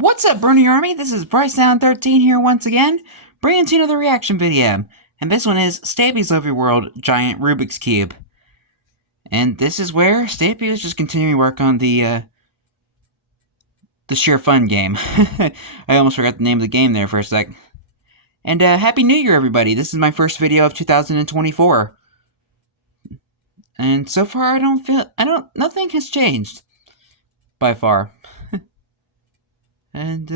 What's up, Brony Army? This is BryceAllen13 here once again, bringing to you another reaction video. And this one is Stampy's Lovely World Giant Rubik's Cube. And this is where Stampy is just continuing work on the sheer fun game. I almost forgot the name of the game there for a sec. And Happy New Year, everybody! This is my first video of 2024. And so far, nothing has changed. By far. And,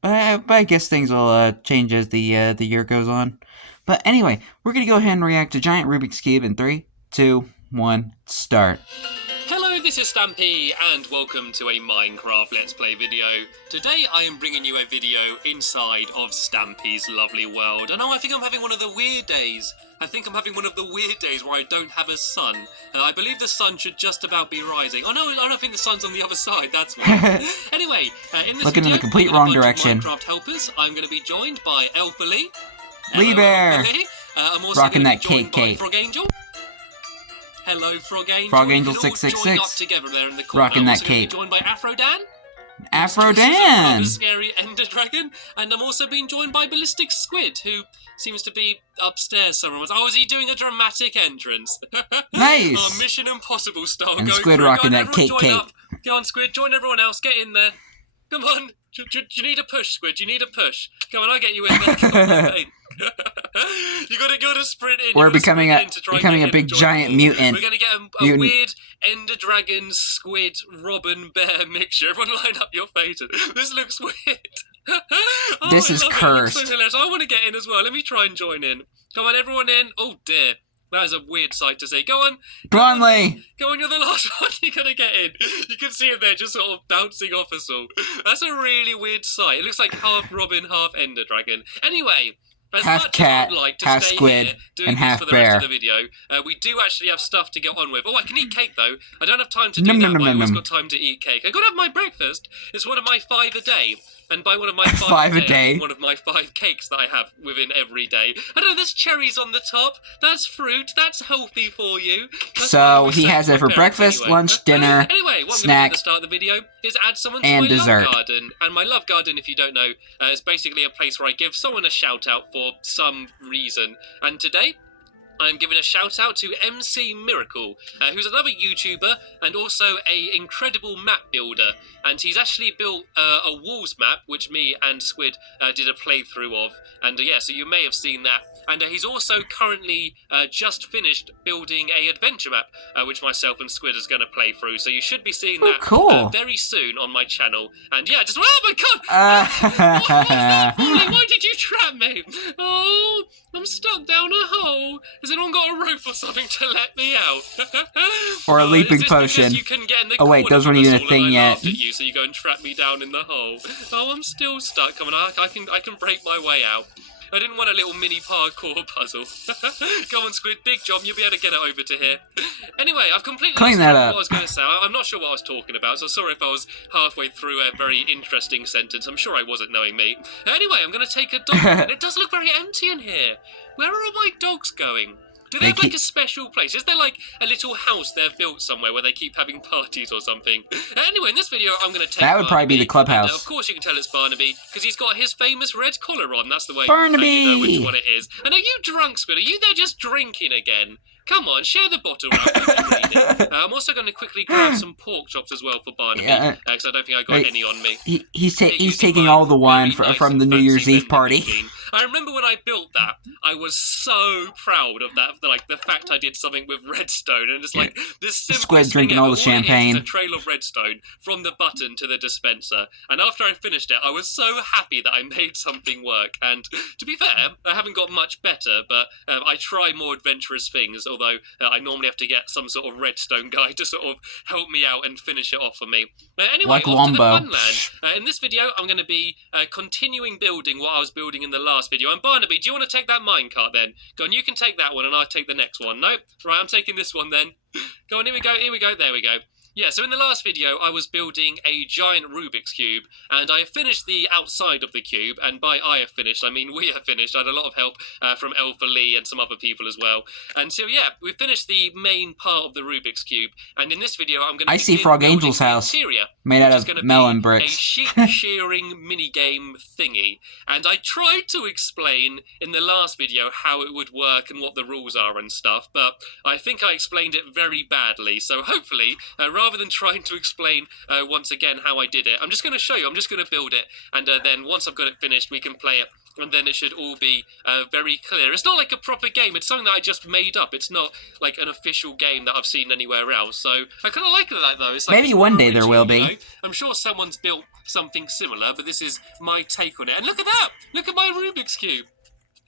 but I guess things will change as the year goes on. But anyway, we're gonna go ahead and react to Giant Rubik's Cube in 3, 2, 1, start. Hello, this is Stampy, and welcome to a Minecraft Let's Play video. Today I am bringing you a video inside of Stampy's lovely world. And I think I'm having one of the weird days. I think I'm having one of the weird days where I don't have a sun. I believe the sun should just about be rising. Oh no, I don't think the sun's on the other side, that's why. Anyway, in this looking video, in the complete wrong direction. Minecraft helpers, I'm going to be joined by Alpha Lee. Lee Bear! I'm also rocking going that to be joined by cake. Frog Angel. Hello, Frog Angel. Frog Angel We can all join up 666. together there in the corner. Rocking that I'm also gonna be cape. joined by Afro Dan. Afro A Dan! scary Ender Dragon, and I'm also being joined by Ballistic Squid, who seems to be upstairs somewhere. Oh, is he doing a dramatic entrance? Nice! Oh, Mission Impossible style. And Go Squid for it. rocking Go on, that everyone cape. join up. Go on, Squid. Join everyone else. Get in there. Come on. Do you need a push, Squid? You need a push. Come on, I'll get you in there. Come on, mate. You gotta sprint in. We're becoming a big big giant mutant. We're gonna get a weird Ender Dragon, Squid, Robin, Bear mixture. Everyone line up your faces. This looks weird. Oh, This is cursed. It looks so hilarious. I want to get in as well. Let me try and join in. Come on, everyone in. Oh dear. That is a weird sight to see. Go on. Go on, Lee! Go on, you're the last one. You're going to get in. You can see him there just sort of bouncing off us all. That's a really weird sight. It looks like half Robin, half Ender Dragon. Anyway, as Half much cat, as I'd like to half stay squid, here doing and this half for the bear. rest of the video, we do actually have stuff to get on with. Oh, I can eat cake, though. I don't have time to do Num, that, num, but I num, always num. got time to eat cake. I've got to have my breakfast. It's one of my 5 a day. And by one of my 5 5 a I day? mean one of my 5 cakes that I have within every day. I don't know, there's cherries on the top. That's fruit. That's healthy for you. That's what I So always he say has to it my for parents breakfast, anyway. lunch, dinner, Anyway, what I'm going to do snack, at the start of the video is add someone and to my dessert. love garden. And my love garden, if you don't know, is basically a place where I give someone a shout out for some reason. And today, I'm giving a shout out to MC Miracle, who's another YouTuber and also a incredible map builder. And he's actually built a walls map, which me and Squid did a playthrough of. And yeah, so you may have seen that. And he's also currently just finished building a adventure map, which myself and Squid is going to play through. So you should be seeing that cool. very soon on my channel. And yeah, just oh my god! What was that, Polly? Why did you trap me? Oh, I'm stuck down a hole. Has anyone got a rope or something to let me out? Or a leaping is this potion. because you can get in the Oh, wait, corner those weren't with even us a all thing and I yet. laughed at you, so you go and trap me down in the hole. Oh, I'm still stuck. Come on, I can break my way out. I didn't want a little mini parkour puzzle. Go on, Squid, big job, you'll be able to get it over to here. Anyway, I've completely Clean lost that what up. I was going to say. I'm not sure what I was talking about, so sorry if I was halfway through a very interesting sentence. I'm sure I wasn't, knowing me. Anyway, I'm going to take a dog, and it does look very empty in here. Where are all my dogs going? Do they have like a special place? Is there like a little house they've built somewhere where they keep having parties or something? Anyway, in this video I'm going to take That would probably be the Barnaby, clubhouse. and, of course you can tell it's Barnaby, because he's got his famous red collar on. That's the way Barnaby! you know which one it is. And are you drunk, Squid? Are you there just drinking again? Come on, share the bottle around. I'm also going to quickly grab some pork chops as well for Barnaby, because I don't think I got any on me. He's taking all the wine from the New Year's Eve party. I remember when I built that, I was so proud of that, like the fact I did something with redstone, and it's like this simple Squid drinking all the champagne. It's a trail of redstone from the button to the dispenser, and after I finished it, I was so happy that I made something work. And to be fair, I haven't got much better, but I try more adventurous things. Although I normally have to get some sort of redstone guy to sort of help me out and finish it off for me. Anyway, Like off to the Wombo. Funland. In this video, I'm going to be continuing building what I was building in the last video. And Barnaby, do you want to take that minecart then? Go on, you can take that one and I'll take the next one. No? Right, I'm taking this one then. Go on, here we go, there we go. Yeah, so in the last video, I was building a giant Rubik's Cube, and I finished the outside of the cube, and by I have finished, I mean we have finished. I had a lot of help from Elfa Lee and some other people as well. And so, yeah, we finished the main part of the Rubik's Cube, and in this video, I'm going to see Frog Angel's house, made out of melon bricks. A sheep shearing minigame thingy. And I tried to explain in the last video how it would work and what the rules are and stuff, but I think I explained it very badly, so hopefully, rather than trying to explain once again how I did it, I'm just going to show you, I'm just going to build it, and then once I've got it finished, we can play it, and then it should all be very clear. It's not like a proper game, it's something that I just made up. It's not like an official game that I've seen anywhere else, so I kind of like that though. It's like, maybe one day there will be. You know? I'm sure someone's built something similar, but this is my take on it. And look at that! Look at my Rubik's Cube!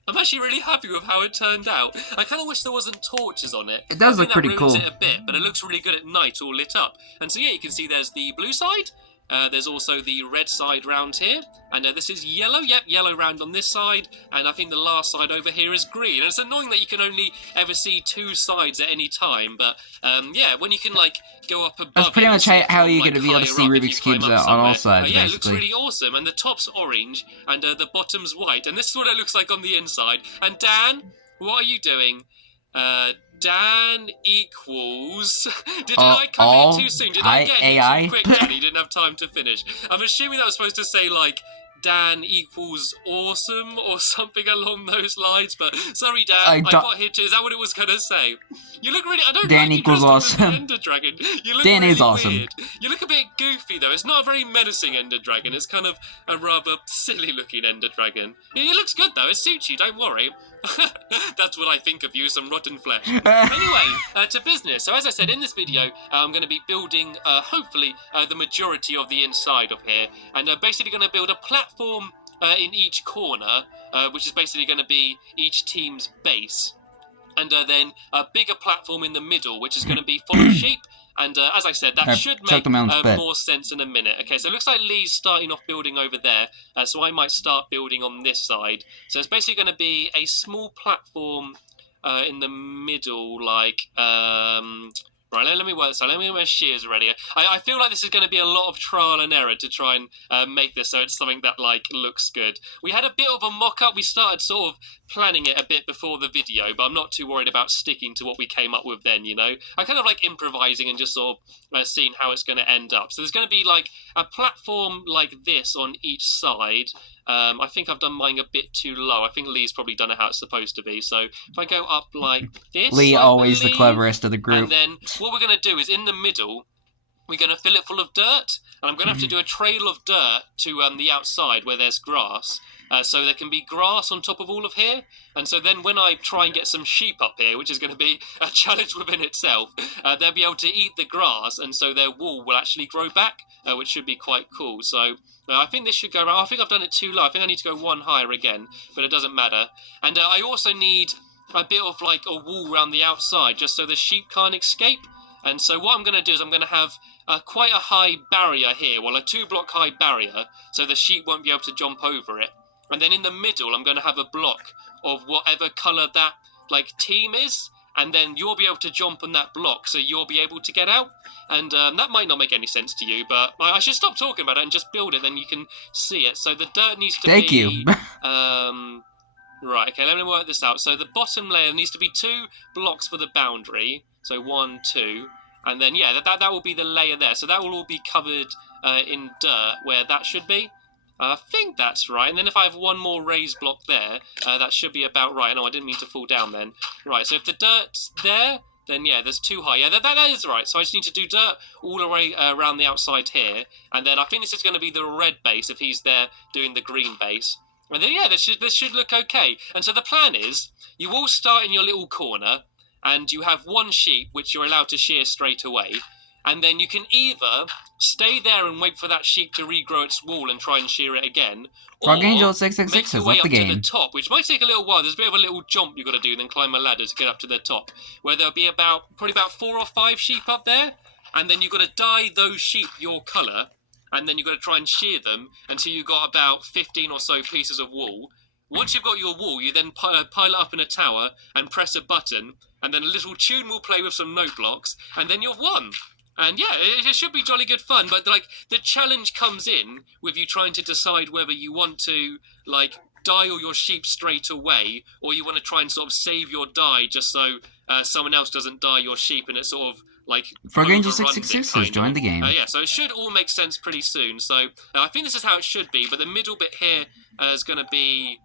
I'm actually really happy with how it turned out. I kind of wish there wasn't torches on it. It does look pretty cool. It a bit, but it looks really good at night, all lit up. And so yeah, you can see there's the blue side. There's also the red side round here, and this is yellow. Yep, yellow round on this side, and I think the last side over here is green. And it's annoying that you can only ever see two sides at any time, but yeah, when you can like go up above. That's pretty much how you're going to be able to see Rubik's Cubes on all sides, yeah, basically. it looks really awesome, and the top's orange, and the bottom's white, and this is what it looks like on the inside. And Dan, what are you doing? Dan equals... Did I come in too soon? Did I get here too quick, Dan? He didn't have time to finish. I'm assuming that was supposed to say, like, Dan equals awesome or something along those lines, but sorry, Dan, I got here too. Is that what it was going to say? You look really... I don't Dan like equals awesome. Ender Dragon. You look Dan really is awesome. Weird. You look a bit goofy, though. It's not a very menacing Ender Dragon. It's kind of a rather silly-looking Ender Dragon. It looks good, though. It suits you. Don't worry. That's what I think of you, some rotten flesh. Anyway, to business. So as I said, in this video, I'm going to be building, hopefully, the majority of the inside of here. And basically going to build a platform in each corner, which is basically going to be each team's base. And then a bigger platform in the middle, which is going to be full of sheep. And as I said, that should make more sense in a minute. Okay, so it looks like Lee's starting off building over there. So I might start building on this side. So it's basically going to be a small platform in the middle, like... Right, let me work this out. Let me get my shears ready. I feel like this is going to be a lot of trial and error to try and make this so it's something that, like, looks good. We had a bit of a mock-up. We started sort of planning it a bit before the video, but I'm not too worried about sticking to what we came up with then, you know? I kind of like improvising and just sort of seeing how it's going to end up. So there's going to be, like, a platform like this on each side. I think I've done mine a bit too low. I think Lee's probably done it how it's supposed to be. So if I go up like this... Lee always the cleverest of the group. And then what we're going to do is in the middle, we're going to fill it full of dirt. And I'm going to have to do a trail of dirt to the outside where there's grass. So there can be grass on top of all of here. And so then when I try and get some sheep up here, which is going to be a challenge within itself, they'll be able to eat the grass. And so their wool will actually grow back, which should be quite cool. So I think this should go around. I think I've done it too low. I think I need to go one higher again, but it doesn't matter. And I also need a bit of like a wall around the outside just so the sheep can't escape. And so what I'm going to do is I'm going to have quite a high barrier here, well, a 2-block high barrier, so the sheep won't be able to jump over it. And then in the middle, I'm going to have a block of whatever colour that like team is, and then you'll be able to jump on that block, so you'll be able to get out. And that might not make any sense to you, but I should stop talking about it and just build it, then you can see it. So the dirt needs to be... Thank you. Right, okay, let me work this out. So the bottom layer needs to be 2 blocks for the boundary. So 1, 2, and then, yeah, that will be the layer there. So that will all be covered in dirt where that should be. I think that's right. And then if I have one more raised block there, that should be about right. No, I didn't mean to fall down then. Right, so if the dirt's there, then yeah, there's 2 high. Yeah, that is right. So I just need to do dirt all the way around the outside here. And then I think this is going to be the red base if he's there doing the green base. And then, yeah, this should look okay. And so the plan is, you all start in your little corner, and you have 1 sheep, which you're allowed to shear straight away. And then you can either stay there and wait for that sheep to regrow its wool and try and shear it again, or Frog Angel 666 has left the game. To the top, which might take a little while. There's a bit of a little jump you've got to do, then climb a ladder to get up to the top, where there'll be probably about 4 or 5 sheep up there, and then you've got to dye those sheep your colour, and then you've got to try and shear them until you've got about 15 or so pieces of wool. Once you've got your wool, you then pile it up in a tower and press a button, and then a little tune will play with some note blocks, and then you've won. And yeah, it should be jolly good fun. But like the challenge comes in with you trying to decide whether you want to like dye all your sheep straight away, or you want to try and sort of save your dye just so someone else doesn't dye your sheep, and it sort of like FrogAngel666 has joined the game. Yeah, so it should all make sense pretty soon. So I think this is how it should be. But the middle bit here is going to be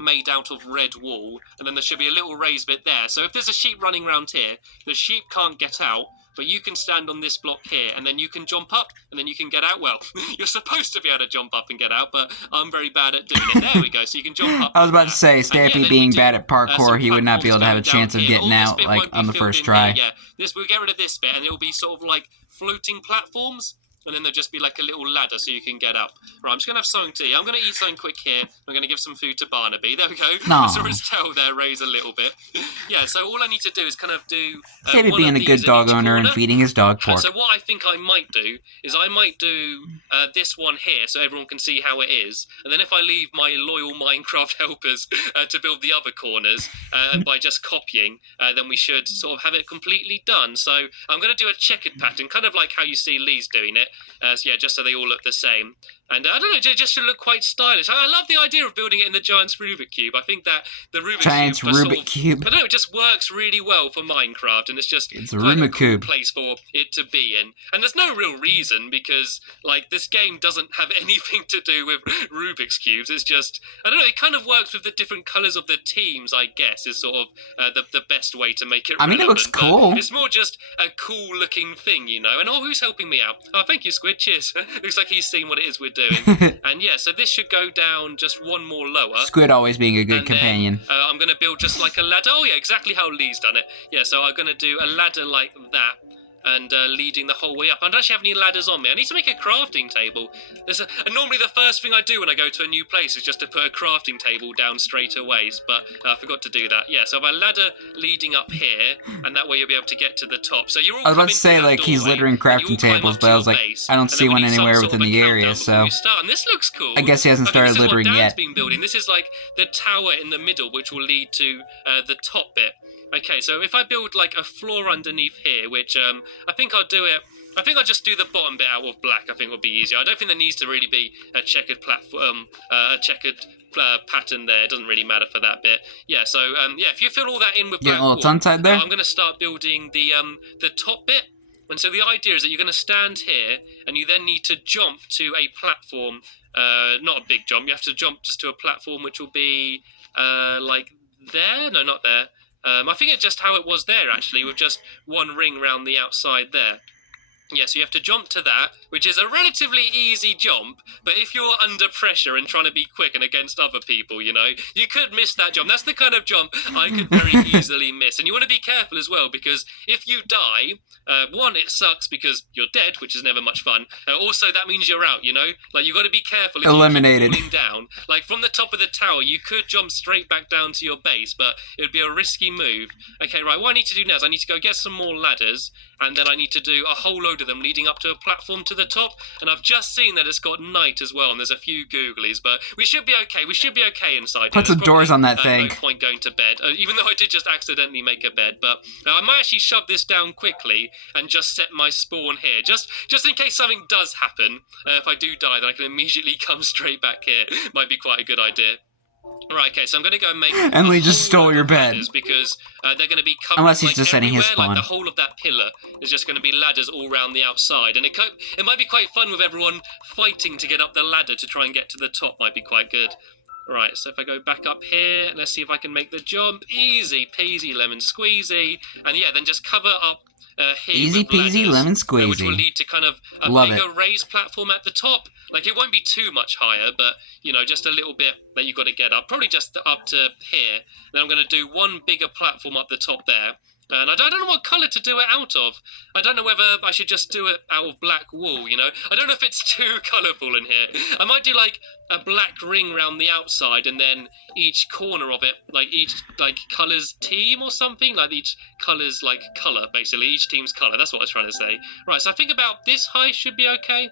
made out of red wool, and then there should be a little raised bit there. So if there's a sheep running around here, the sheep can't get out, but you can stand on this block here, and then you can jump up, and then you can get out. Well, you're supposed to be able to jump up and get out, but I'm very bad at doing it. There we go, so you can jump up. I was about to say, Stampy being bad at parkour, he would not be able to have a chance of getting out, like, on the first try. Yeah, we'll get rid of this bit, and it'll be sort of like floating platforms, and then there'll just be like a little ladder so you can get up. Right, I'm just going to have something to eat. I'm going to eat something quick here. I'm going to give some food to Barnaby. There we go. No. I saw his tail there raise a little bit. Yeah, so all I need to do is kind of do... Stampy being a good dog owner and feeding his dog pork. So what I think I might do is I might do this one here so everyone can see how it is. And then if I leave my loyal Minecraft helpers to build the other corners by just copying, then we should sort of have it completely done. So I'm going to do a checkered pattern, kind of like how you see Lee's doing it. So yeah, just so they all look the same. And I don't know, it just should look quite stylish. I love the idea of building it in the Giant's Rubik Cube. I think that the Rubik Cube, I don't know, it just works really well for Minecraft, and it's just a Rubik Cube place for it to be in. And there's no real reason, because like this game doesn't have anything to do with Rubik's cubes. It's just, I don't know, it kind of works with the different colours of the teams, I guess, is sort of the best way to make it relevant. I mean, it looks cool. It's more just a cool looking thing, you know. And who's helping me out? Oh, thank you, Squid. Cheers. Looks like he's seen what it is we're doing. And yeah, so this should go down just one more lower. Squid always being a good companion. Then, I'm going to build just like a ladder. Oh yeah, exactly how Lee's done it. Yeah, so I'm going to do a ladder like that, and leading the whole way up. I don't actually have any ladders on me. I need to make a crafting table. And normally the first thing I do when I go to a new place is just to put a crafting table down straight away, but I forgot to do that. Yeah, so I have a ladder leading up here, and that way you'll be able to get to the top. So you're all I was about to say, like, he's littering crafting tables, but I was like, I don't see one anywhere within the area, so... And this looks cool. I guess he hasn't started littering yet. Been building. This is like the tower in the middle, which will lead to the top bit. Okay, so if I build like a floor underneath here, which I think I'll do it. I think I'll just do the bottom bit out of black. I think would be easier. I don't think there needs to really be a checkered platform, pattern there. It doesn't really matter for that bit. Yeah. So yeah, if you fill all that in with black, a little tongue-tied there. I'm going to start building the top bit. And so the idea is that you're going to stand here, and you then need to jump to a platform. Not a big jump. You have to jump just to a platform, which will be like there. No, not there. I think it's just how it was there, actually, with just one ring round the outside there. Yeah, so you have to jump to that, which is a relatively easy jump, but if you're under pressure and trying to be quick and against other people, you know, you could miss that jump. That's the kind of jump I could very easily miss. And you want to be careful as well, because if you die, one, it sucks because you're dead, which is never much fun. Also, that means you're out, you know? Like, you've got to be careful if eliminated. you keep falling down. Like, from the top of the tower, you could jump straight back down to your base, but it would be a risky move. Okay, right, what I need to do now is I need to go get some more ladders, and then I need to do a whole load of them leading up to a platform to the top. And I've just seen that it's got night as well, and there's a few googlies, but we should be okay. We should be okay inside. Put some doors on that thing. No point going to bed, even though I did just accidentally make a bed. But I might actually shove this down quickly and just set my spawn here, just in case something does happen. If I do die, then I can immediately come straight back here. Might be quite a good idea. Right, okay, so I'm going to go and make... Emily just stole your bed. Because they're going to be covered, unless he's like, just setting his spawn. Like, the whole of that pillar is just going to be ladders all around the outside. And it might be quite fun with everyone fighting to get up the ladder to try and get to the top. Might be quite good. Right, so if I go back up here, let's see if I can make the jump. Easy peasy lemon squeezy. And yeah, then just cover up here easy peasy lemon squeezy. Which will lead to kind of a bigger raised platform at the top. Like, it won't be too much higher, but, you know, just a little bit that you've got to get up. Probably just up to here. Then I'm going to do one bigger platform up the top there. And I don't know what colour to do it out of. I don't know whether I should just do it out of black wool, you know. I don't know if it's too colourful in here. I might do, like, a black ring round the outside, and then each corner of it, like, each, like, colour's team or something. Like, each colour's, like, colour, basically. Each team's colour. That's what I was trying to say. Right, so I think about this height should be okay.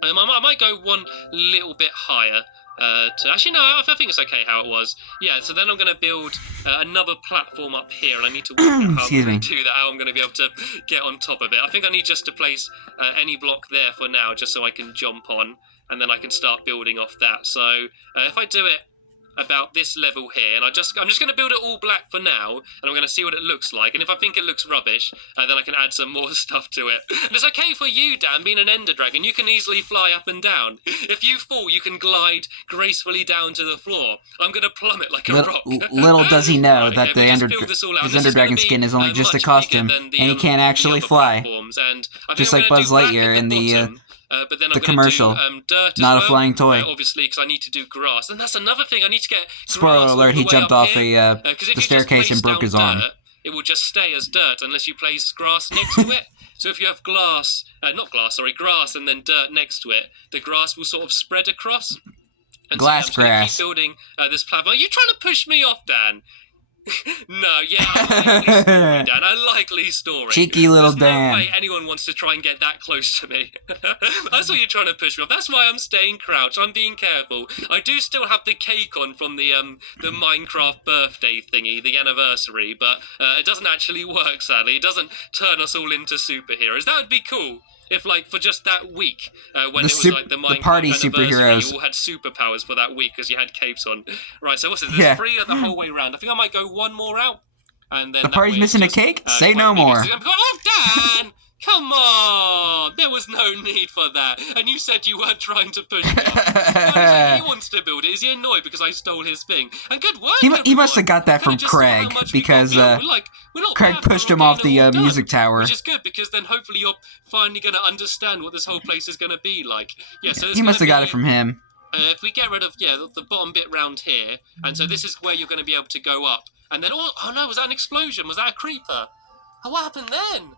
I might go one little bit higher. Actually, no, I think it's okay how it was. Yeah, so then I'm going to build another platform up here, and I need to work out how I'm going to do that, how I'm going to be able to get on top of it. I think I need just to place any block there for now, just so I can jump on, and then I can start building off that. So if I do it about this level here, and I'm just going to build it all black for now, and I'm going to see what it looks like, and if I think it looks rubbish, then I can add some more stuff to it. And it's okay for you, Dan, being an ender dragon, you can easily fly up and down. If you fall, you can glide gracefully down to the floor. I'm going to plummet like a rock. Little does he know that his ender dragon skin is only just a costume, and he can't actually fly. Just like Buzz Lightyear in but then the commercial, dirt not a flying toy. Obviously, because I need to do grass, and that's another thing. I need to get. Spoiler alert: he jumped off the staircase and broke his arm. It will just stay as dirt unless you place grass next to it. So if you have grass and then dirt next to it, the grass will sort of spread across. And grass. Keep building this platform. Are you trying to push me off, Dan? No, yeah, I like Lee's story. Cheeky little There's Dan. No way anyone wants to try and get that close to me. That's what you're trying to push me off. That's why I'm staying crouched. I'm being careful. I do still have the cake on from the Minecraft birthday thingy, the anniversary, but it doesn't actually work, sadly. It doesn't turn us all into superheroes. That would be cool. If, like, for just that week, when it was, like, the Minecraft party anniversary, superheroes. you all had superpowers for that week because you had capes on. Right, so what's this? There's 3 the whole way round. I think I might go 1 more out. And then the party's missing a cake? Say no more. Oh, Dan! Come on! There was no need for that. And you said you weren't trying to push me off. He wants to build it. Is he annoyed because I stole his thing? And good work, He must have got that from Craig, because Craig pushed him off the music tower. Which is good, because then hopefully you're finally going to understand what this whole place is going to be like. Yeah, so he must have got it from him. If we get rid of, the bottom bit round here, and so this is where you're going to be able to go up. And then, oh no, was that an explosion? Was that a creeper? Oh, what happened then?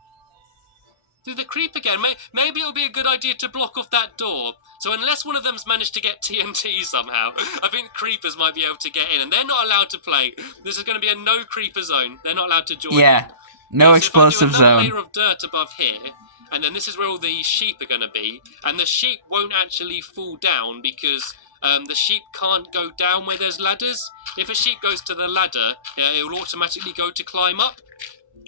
Do the creep again. Maybe it'll be a good idea to block off that door. So unless one of them's managed to get TNT somehow, I think creepers might be able to get in, and they're not allowed to play. This is going to be a no creeper zone. They're not allowed to join. Yeah, no explosive zone. Layer of dirt above here, and then this is where all the sheep are going to be, and the sheep won't actually fall down because the sheep can't go down where there's ladders. If a sheep goes to the ladder, it will automatically go to climb up.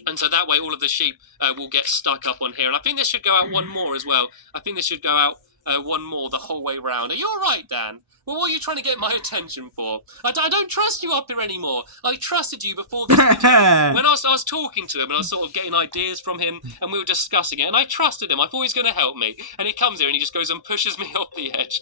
And so that way all of the sheep will get stuck up on here. And I think this should go out 1 more as well. I think this should go out 1 more the whole way round. Are you all right, Dan? Well, what are you trying to get my attention for? I don't trust you up here anymore. I trusted you before this video. When I was talking to him and I was sort of getting ideas from him and we were discussing it, and I trusted him. I thought he was going to help me. And he comes here and he just goes and pushes me off the edge.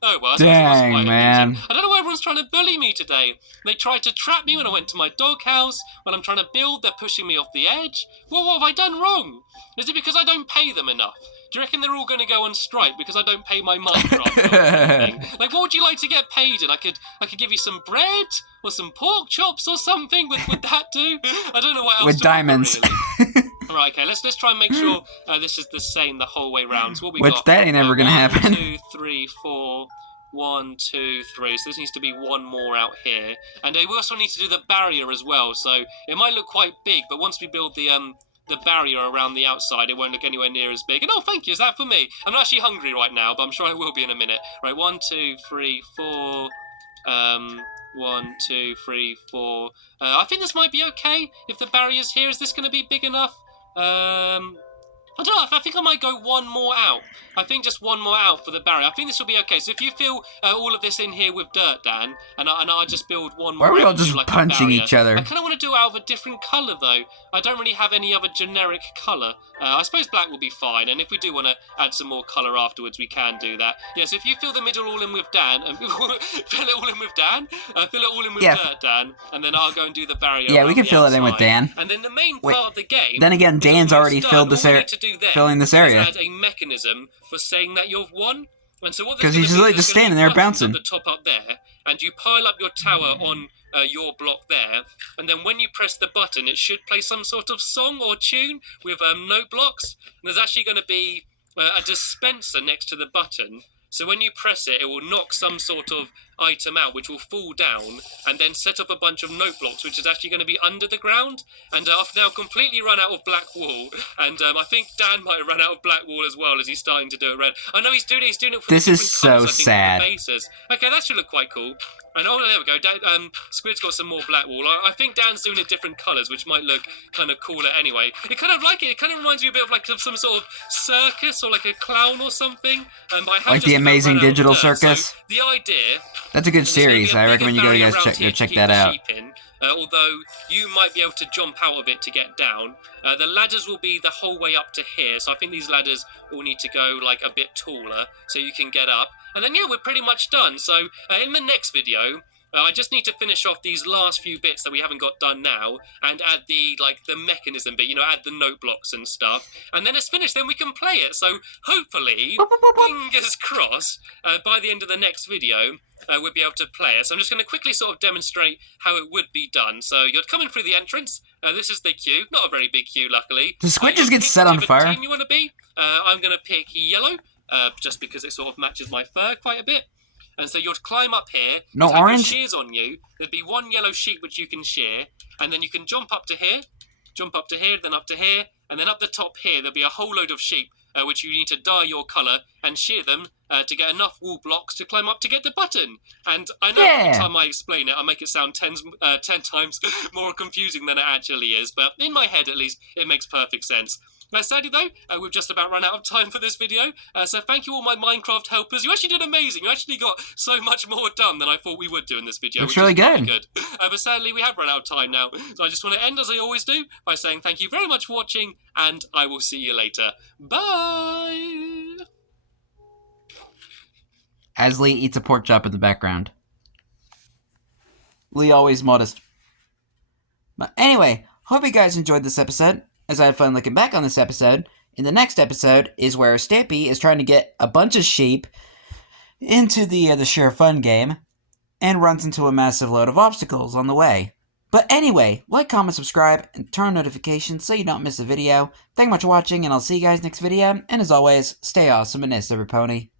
Oh, well, dang, man. I don't know why everyone's trying to bully me today. They tried to trap me when I went to my doghouse. When I'm trying to build, they're pushing me off the edge. Well, what have I done wrong? Is it because I don't pay them enough? Do you reckon they're all going to go on strike because I don't pay my Minecraft? Like, what would you like to get paid in? I could give you some bread or some pork chops or something. Would that do? I don't know what else. With diamonds. Really. Right, okay. Let's try and make sure this is the same the whole way round. So what we Which got? That ain't ever going to happen. 1, 2, 3, 4. 1, 2, 3. So this needs to be 1 more out here, and we also need to do the barrier as well. So it might look quite big, but once we build the barrier around the outside, it won't look anywhere near as big. And oh, thank you, is that for me? I'm actually hungry right now, but I'm sure I will be in a minute. Right, 1, 2, 3, 4. 1, 2, 3, 4. I think this might be okay if the barrier's here. Is this going to be big enough? I don't know, I think I might go 1 more out. I think just 1 more out for the barrier. I think this will be okay. So if you fill all of this in here with dirt, Dan, and I just build 1 more. Why are we all just like punching each other? I kind of want to do it out of a different colour, though. I don't really have any other generic colour. I suppose black will be fine, and if we do want to add some more colour afterwards, we can do that. Yeah, so if you fill the middle all in with Dan, fill it all in with Dan, fill it all in with dirt, Dan, and then I'll go and do the barrier. Yeah, we can fill it in with Dan. And then the main part of the game. Then again, Dan's already filled this area. Filling this area. Add a mechanism for saying that you've won. And so what? Because he's just standing there bouncing. At the top up there, and you pile up your tower on your block there, and then when you press the button, it should play some sort of song or tune with note blocks. And there's actually going to be a dispenser next to the button. So when you press it, it will knock some sort of item out, which will fall down and then set up a bunch of note blocks, which is actually going to be under the ground. And I've now completely run out of black wool, and I think Dan might have run out of black wool as well as he's starting to do it red. I know he's doing it for this the is different colours, so I think, sad. for the bases. Okay, that should look quite cool. And oh, there we go. Squid's got some more black wool. I think Dan's doing it different colours, which might look kind of cooler anyway. It kind of reminds me a bit of like some sort of circus or like a clown or something. Like the Amazing Digital Circus. So the idea. That's a good series. I recommend you guys check that out. Although you might be able to jump out of it to get down. The ladders will be the whole way up to here, so I think these ladders will need to go like a bit taller so you can get up. And then yeah, we're pretty much done. So in the next video, I just need to finish off these last few bits that we haven't got done now and add the mechanism bit, add the note blocks and stuff. And then it's finished, then we can play it. So hopefully, fingers crossed, by the end of the next video, we'll be able to play it. So I'm just going to quickly sort of demonstrate how it would be done. So you're coming through the entrance. This is the queue. Not a very big queue, luckily. The squid just gets set on fire. Team you want to be? I'm going to pick yellow, just because it sort of matches my fur quite a bit. And so you'll climb up here. No orange? Shears on you. There'd be one yellow sheep which you can shear. And then you can jump up to here, then up to here. And then up the top here, there'll be a whole load of sheep, which you need to dye your colour and shear them to get enough wool blocks to climb up to get the button. And I know every time I explain it, I make it sound 10 times more confusing than it actually is. But in my head, at least, it makes perfect sense. Sadly though, we've just about run out of time for this video, so thank you all my Minecraft helpers. You actually did amazing. You actually got so much more done than I thought we would do in this video. Looks really good. But sadly we have run out of time now, so I just want to end as I always do by saying thank you very much for watching, and I will see you later. Bye! As Lee eats a pork chop in the background. Lee always modest. But anyway, hope you guys enjoyed this episode. As I had fun looking back on this episode, in the next episode is where Stampy is trying to get a bunch of sheep into the Share Fun game and runs into a massive load of obstacles on the way. But anyway, like, comment, subscribe, and turn on notifications so you don't miss a video. Thank you much for watching, and I'll see you guys next video. And as always, stay awesome and nice, every pony.